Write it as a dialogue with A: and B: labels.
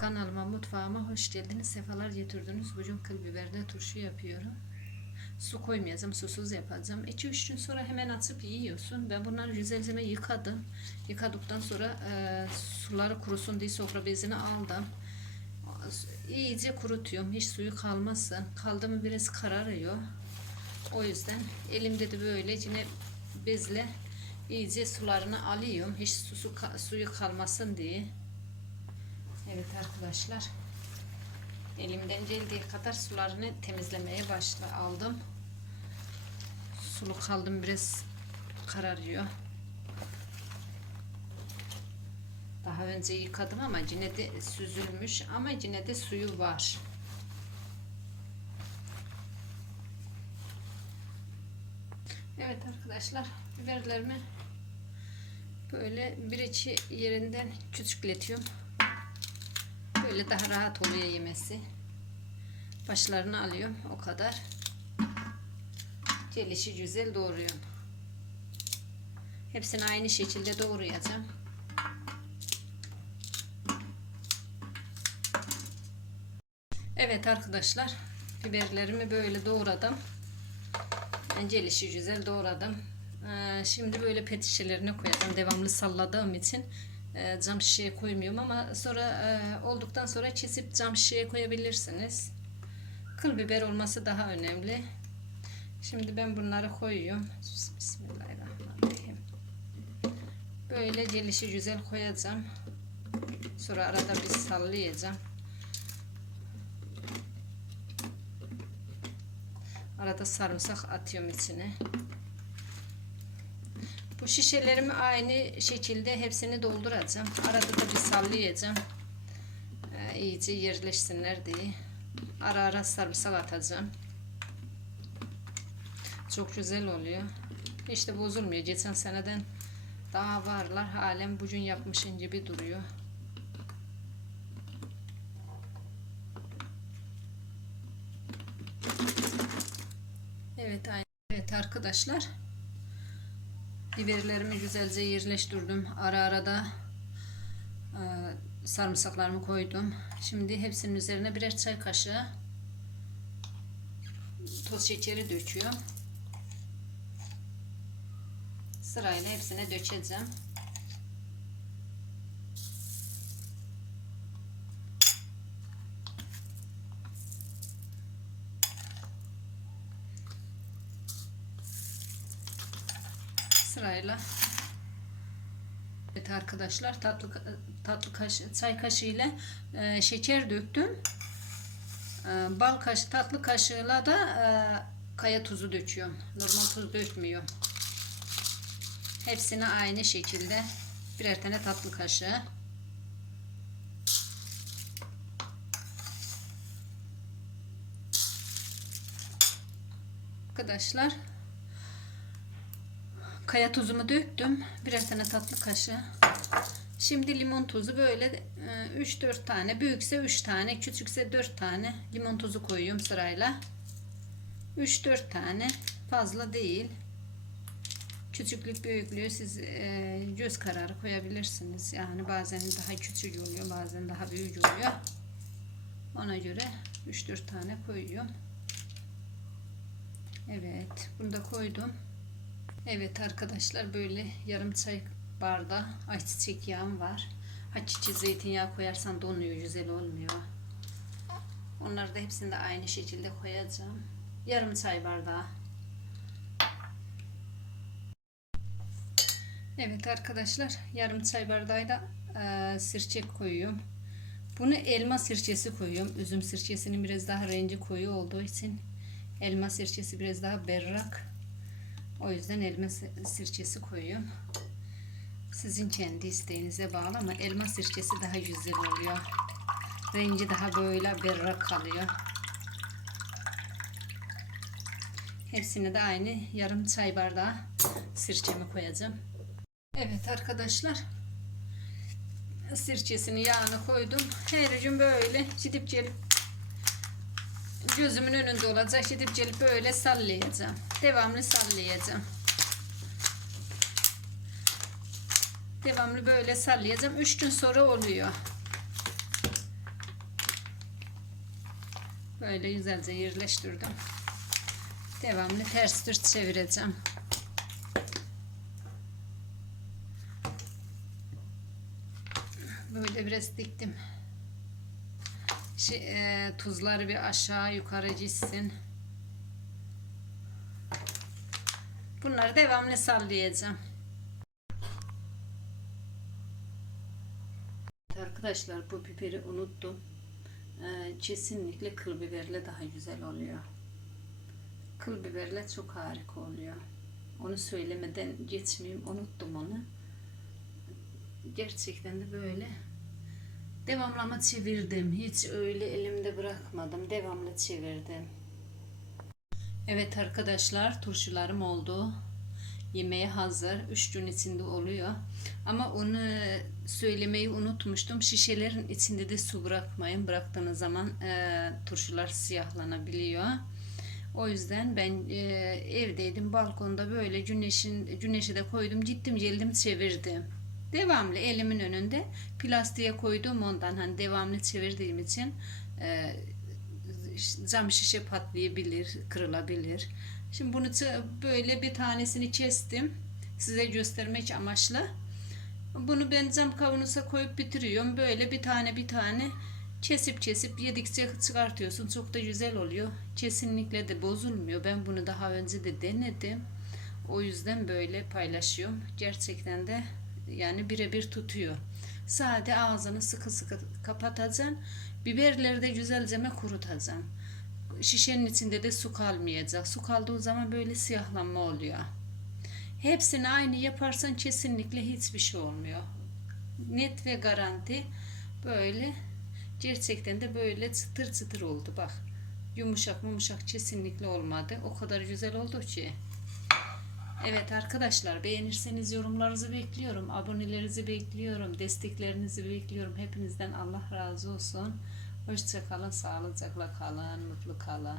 A: Kanalıma, mutfağıma hoş geldiniz. Sefalar getirdiniz. Bugün kıl biberde turşu yapıyorum. Su koymayacağım, susuz yapacağım. 2-3 gün sonra hemen açıp yiyorsun. Ben bunları güzelce yıkadım. Yıkadıktan sonra e, suları kurusun diye sofra bezini aldım. İyice kurutuyorum. Hiç suyu kalmasın. Kaldı mı biraz kararıyor. O yüzden elimde de böyle yine bezle iyice sularını alıyorum. Hiç susu, suyu kalmasın diye. Evet arkadaşlar. Elimden geldiği kadar sularını temizlemeye başla aldım. Sulu kaldım biraz kararıyor. Daha önce yıkadım ama yine de süzülmüş ama yine de suyu var. Evet arkadaşlar biberlerimi böyle bir içi yerinden küçükletiyorum. Böyle daha rahat oluyor yemesi. Başlarını alıyorum o kadar. Gelişi güzel doğruyorum. Hepsini aynı şekilde doğrayacağım. Evet arkadaşlar biberlerimi böyle doğradım. Gelişi güzel doğradım. Ee, şimdi böyle pet koyacağım. Devamlı salladığım için e, cam şişeye koymuyorum ama sonra e, olduktan sonra kesip cam şişeye koyabilirsiniz. Kıl biber olması daha önemli. Şimdi ben bunları koyuyorum. Bismillahirrahmanirrahim. Böyle gelişi güzel koyacağım. Sonra arada bir sallayacağım. Arada sarımsak atıyorum içine. Şişelerimi aynı şekilde hepsini dolduracağım. Arada da bir sallayacağım. Ee, iyice yerleşsinler diye. Ara ara sarımsak atacağım. Çok güzel oluyor. De bozulmuyor. Geçen seneden daha varlar. Halen bugün yapmışın gibi duruyor. Evet, aynı. Evet arkadaşlar. Biberlerimi güzelce yerleştirdim. Ara ara da e, sarımsaklarımı koydum. Şimdi hepsinin üzerine birer çay kaşığı toz şekeri döküyorum. Sırayla hepsine dökeceğim. Sırayla Evet arkadaşlar tatlı tatlı kaş, çay kaşığı ile e, şeker döktüm. E, bal kaşı tatlı kaşığıyla da e, kaya tuzu döküyorum. Normal tuz dökmüyorum. Hepsini aynı şekilde birer tane tatlı kaşığı. Arkadaşlar kaya tuzumu döktüm. Birer tane tatlı kaşığı. Şimdi limon tuzu böyle 3-4 e, tane. Büyükse 3 tane, küçükse 4 tane limon tuzu koyuyorum sırayla. 3-4 tane fazla değil. Küçüklük büyüklüğü siz e, göz kararı koyabilirsiniz. Yani bazen daha küçük oluyor, bazen daha büyük oluyor. Ona göre 3-4 tane koyuyorum. Evet, bunu da koydum. Evet arkadaşlar böyle yarım çay bardağı ayçiçek yağım var. Ayçiçek zeytinyağı koyarsan donuyor, güzel olmuyor. Onları da hepsini de aynı şekilde koyacağım. Yarım çay bardağı. Evet arkadaşlar yarım çay bardağı da e, sirke koyuyorum. Bunu elma sirkesi koyuyorum. Üzüm sirkesinin biraz daha rengi koyu olduğu için elma sirkesi biraz daha berrak. O yüzden elma sirkesi koyuyorum. Sizin kendi isteğinize bağlı ama elma sirkesi daha güzel oluyor. Rengi daha böyle berrak kalıyor. Hepsini de aynı yarım çay bardağı sirkemi koyacağım. Evet arkadaşlar. Sirkesini yağını koydum. Her gün böyle gidip gelip gözümün önünde olacak. Gidip gelip böyle sallayacağım. Devamlı sallayacağım. Devamlı böyle sallayacağım. 3 gün sonra oluyor. Böyle güzelce yerleştirdim. Devamlı ters düz çevireceğim. Böyle biraz diktim. Şey, e, tuzları bir aşağı yukarı gitsin. Bunları devamlı sallayacağım. Arkadaşlar bu biberi unuttum. Ee, kesinlikle kıl biberle daha güzel oluyor. Kıl biberle çok harika oluyor. Onu söylemeden geçmeyeyim. Unuttum onu. Gerçekten de böyle devamlama çevirdim. Hiç öyle elimde bırakmadım. Devamlı çevirdim. Evet arkadaşlar turşularım oldu. Yemeğe hazır. 3 gün içinde oluyor. Ama onu söylemeyi unutmuştum. Şişelerin içinde de su bırakmayın. Bıraktığınız zaman e, turşular siyahlanabiliyor. O yüzden ben e, evdeydim balkonda böyle güneşin güneşe de koydum. Gittim geldim çevirdim. Devamlı elimin önünde plastiğe koydum ondan hani devamlı çevirdiğim için e, cam şişe patlayabilir, kırılabilir. Şimdi bunu böyle bir tanesini kestim. Size göstermek amaçlı. Bunu ben cam kavanoza koyup bitiriyorum. Böyle bir tane bir tane kesip kesip yedikçe çıkartıyorsun. Çok da güzel oluyor. Kesinlikle de bozulmuyor. Ben bunu daha önce de denedim. O yüzden böyle paylaşıyorum. Gerçekten de yani birebir tutuyor. Sade ağzını sıkı sıkı kapatacaksın. Biberleri de güzelce kurutacaksın. Şişenin içinde de su kalmayacak. Su kaldığı zaman böyle siyahlanma oluyor. Hepsini aynı yaparsan kesinlikle hiçbir şey olmuyor. Net ve garanti böyle gerçekten de böyle çıtır çıtır oldu bak. Yumuşak yumuşak kesinlikle olmadı. O kadar güzel oldu ki. Evet arkadaşlar beğenirseniz yorumlarınızı bekliyorum. Abonelerinizi bekliyorum. Desteklerinizi bekliyorum. Hepinizden Allah razı olsun. Hoşçakalın, sağlıcakla kalın, mutlu kalın.